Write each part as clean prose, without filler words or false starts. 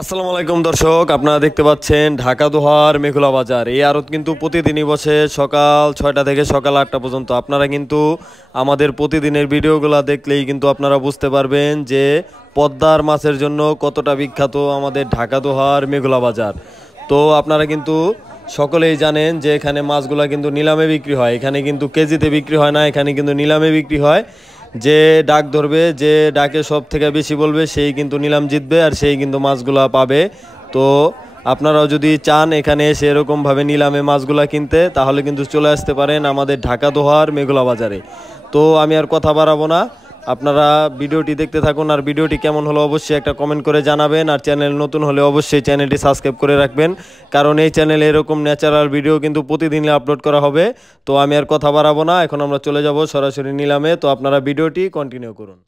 আসসালামু আলাইকুম দর্শক, আপনারা দেখতে পাচ্ছেন ঢাকা দোহার মেঘলা বাজার। এই আড়ত কিন্তু প্রতিদিনই বসে সকাল 6টা থেকে সকাল 8টা পর্যন্ত। আপনারা কিন্তু আমাদের প্রতিদিনের ভিডিওগুলো দেখলেই কিন্তু আপনারা বুঝতে পারবেন যে পদ্মার মাছের জন্য কতটা বিখ্যাত আমাদের ঢাকা দোহার মেঘলা বাজার। তো আপনারা কিন্তু সকলেই জানেন যে এখানে মাছগুলো কিন্তু নিলামে বিক্রি হয়। এখানে কিন্তু কেজিতে বিক্রি হয় না, এখানে কিন্তু নিলামে বিক্রি হয়। যে ডাক ধরবে, যে ডাকে সব থেকে বেশি বলবে, সেই কিন্তু নিলাম জিতবে আর সেই কিন্তু মাছগুলা পাবে। তো আপনারাও যদি চান এখানে এসে এরকমভাবে নিলামে মাছগুলা কিনতে, তাহলে কিন্তু চলে আসতে পারেন আমাদের ঢাকা দোহার মেঘলা বাজারে। তো আমি আর কথা বাড়াবো না, আপনারা ভিডিওটি দেখতে থাকুন। আর ভিডিওটি কেমন হলো অবশ্যই একটা কমেন্ট করে জানাবেন। আর চ্যানেল নতুন হলে অবশ্যই চ্যানেলটি সাবস্ক্রাইব করে রাখবেন, কারণ এই চ্যানেলে এরকম ন্যাচারাল ভিডিও কিন্তু প্রতিদিনই আপলোড করা হবে। তো আমি আর কথা বাড়াবো না, এখন আমরা চলে যাব সরাসরি নিলামে। তো আপনারা ভিডিওটি কন্টিনিউ করুন।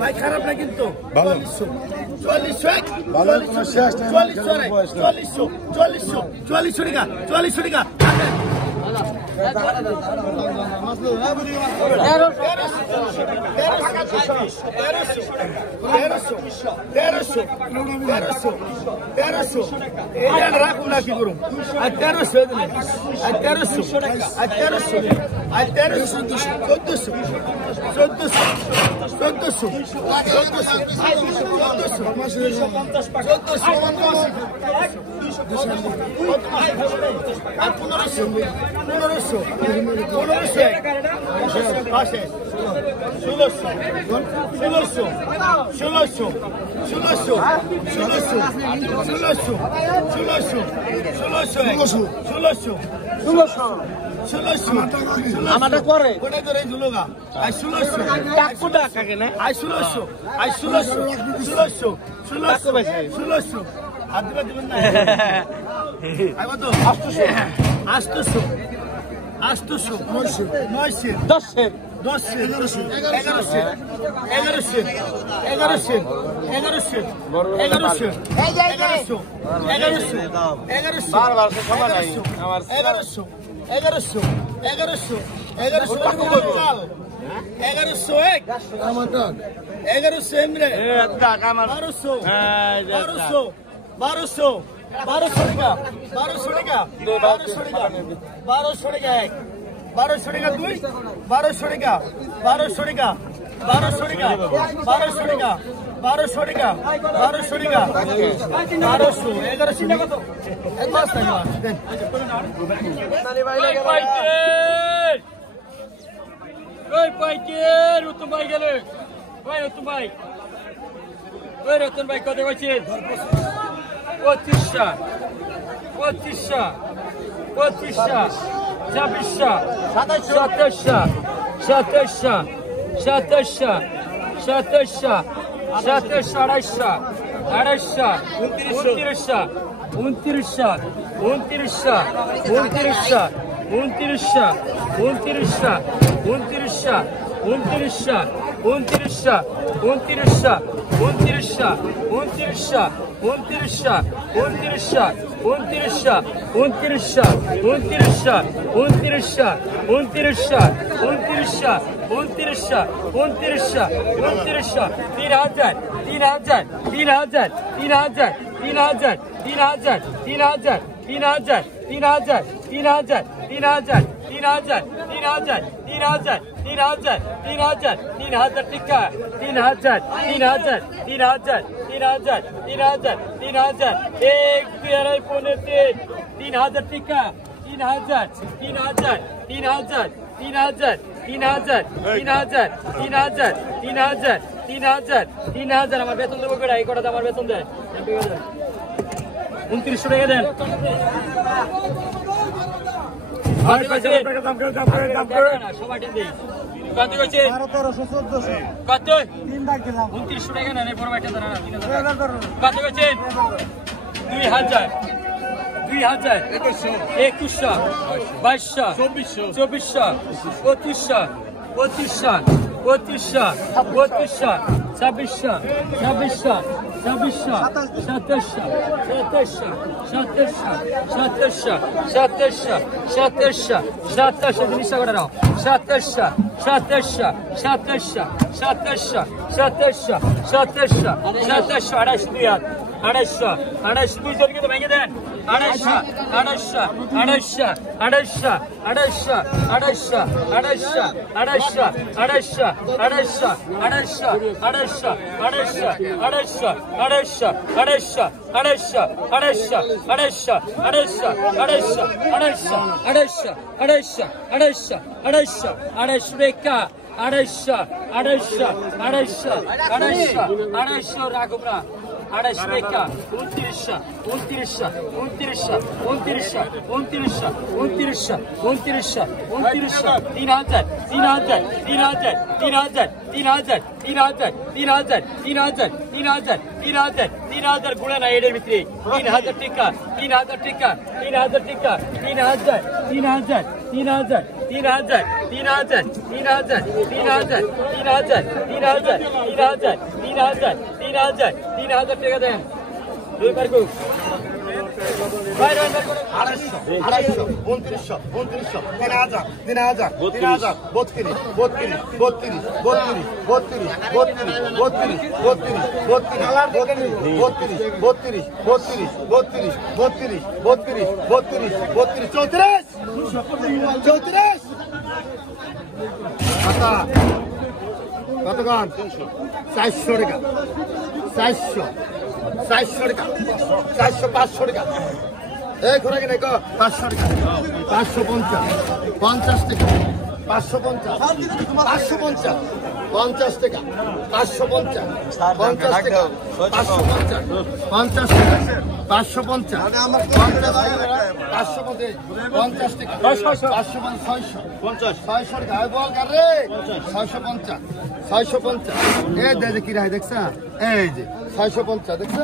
ভাই খারাপ না কিন্তু 3000 3000 3000 3000 3000 3000 3000 3000 3000 3000 টিকা 3000 3000 3000 3000 3000 3000 এক দুই আড়াই পৌনে তিন 3000 টিকা 3000 3000 3000 3000 3000 3000 3000 3000 3000 3000 আমার বেতন দেবো কেডা এই কটা আমার বেতন দেয় 2900 টাকা দেন সবাই দেই কত হচ্ছে 1300 কত 2900 টাকা না পরে বাইটা না কত হচ্ছে 2000 2000 2100 2200 2400 2500 2500 2500 2500 2600 2600 2600 2700 2700 2700 2700 2700 2700 জিনিস করে নাও 2700 2700 2700 2700 2700 2700 2700 250 250 200 200 কিন্তু ভেঙে দেন 250 250 250 250 250 250 250 250 250 রাখবো 250 টাকা 2900 2900 2900 2900 2900 2900 2900 2900 3000 3000 3000 3000 3000 3000 3000 3000 3000 3000 3000 গুণা না এর ভিতরে 3000 টাকা 3000 টাকা 3000 টাকা 3000 3000 3000 3000 3000 3000 3000 3000 3000 3000 3000 3000 3000 টাকা দেন দুই বার কো 250 250 2900 2900 3000 3000 3000 32 32 32 32 32 32 32 কতক্ষণ 400 টাকা 400 400 টাকা 400 500 টাকা এই ঘুরে কিনে 500 টাকা 550 50 টাকা 550 550 50 টাকা 550 50 টাকা 550 50 টাকা 550 550 টাকা 600 টাকা বল কার রে 650 650 এই দে কি রায় দেখছ এই যে 650 দেখছ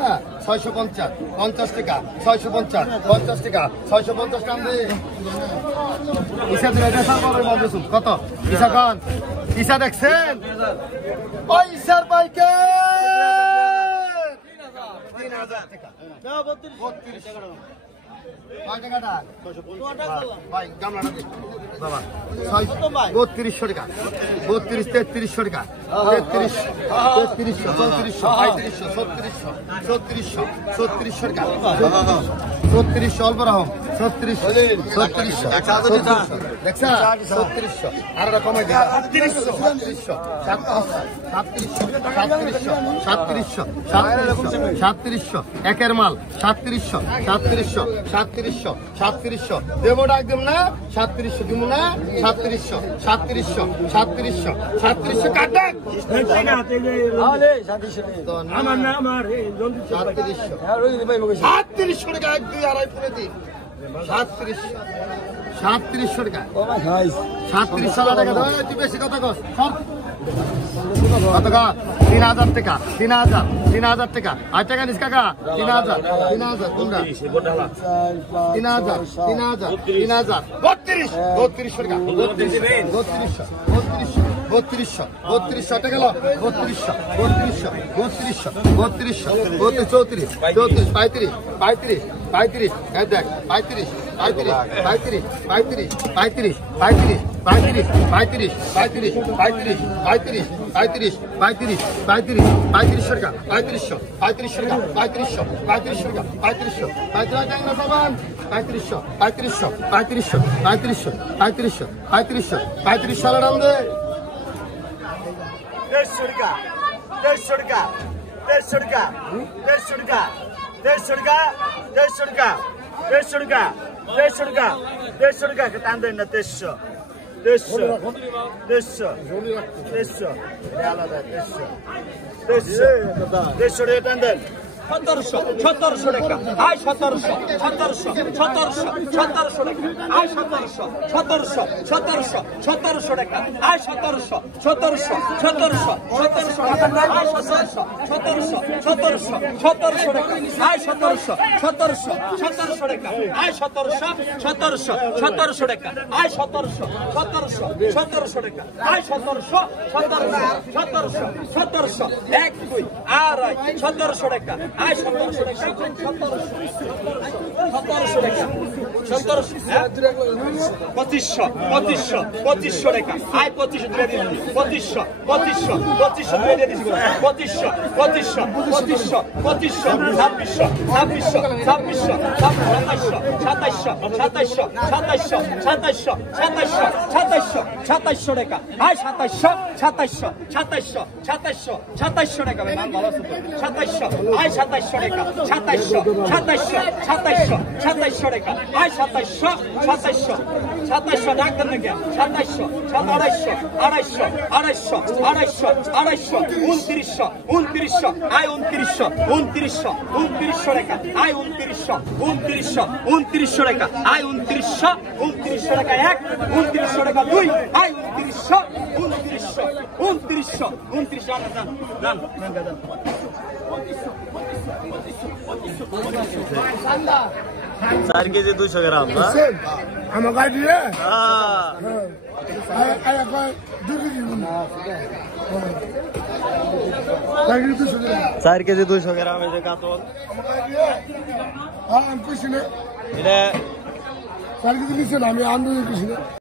650 50 টাকা 650 50 টাকা 650 টাকা দে ইসা দিলে দেখা পাবে বলছুন কত ইসা খান ইসা দেখছেন পয়সার বাইকে 3000 টাকা না 32 টাকা কয় টাকাটা ভাই গামলাটা দে বাবা 3200 টাকা 32 3300 টাকা 33 3400 3500 টাকা 3600 অল্প রাখো 3600 দেখছা 3600 আর কমাই দে 3700 3700 একের মাল 3700 দেবো ডাক দেব না 3700 দিব না 3700 কাট ডাক আমার না আমার 3700 টাকা 1 2 আড়াই পুরে দিন 3700 টাকা 3700 টাকা দাও তুই বেশি কথা কস কত টাকা 3000 টাকা 3000 টাকা 8 টাকা নিস কাকা 3000 কোনটা 3000 32 টাকা 32 টাকা গেল 32 34 দেখ 35 টাকা 3500 3500 3500 3500 3500 3500 3500 3500 সালের নাম দে 150 টাকা 150 টাকা 150 টাকা 150 টাকা 150 টাকা 150 টাকা 150 টাকা 150 টাকা 150 টাকা কে টান দেন না 150 আলাদা 150 টাকা টান দেন 1700 টাকা আয় 1700 টাকা আয় 1700 টাকা আয় 1700 টাকা আয় 1700 টাকা আয় 1700 টাকা আয় 1700 টাকা আয় 1700 টাকা আয় 1700 এক দুই আড়াই 1700 টাকা আয় 1700 টাকা 1700 টাকা 2500 টাকা আয় 25 দিয়ে দিন 2500 দিয়ে দিছি 2500 2600 টাকা আয় 2700 টাকা ভাই নাম ভালো আছে 2700 আয় 2700 টাকা 2700 টাকা আয় 2700 ডাক্তার নাকি 2700 250 250 2900 আয় 2900 টাকা আয় 2900 টাকা আয় 2900 টাকা এক 2900 টাকা দুই আয় 2900 দান 4 কেজি 200 গ্রাম না আমার গাড়ি রে হ্যাঁ আয়া কয় 2 কেজি 4 কেজি 200 গ্রাম এই যে কাতল আমি কইছি না এটা 4 কেজি নিছে না আমি আন্দোলন কইছি না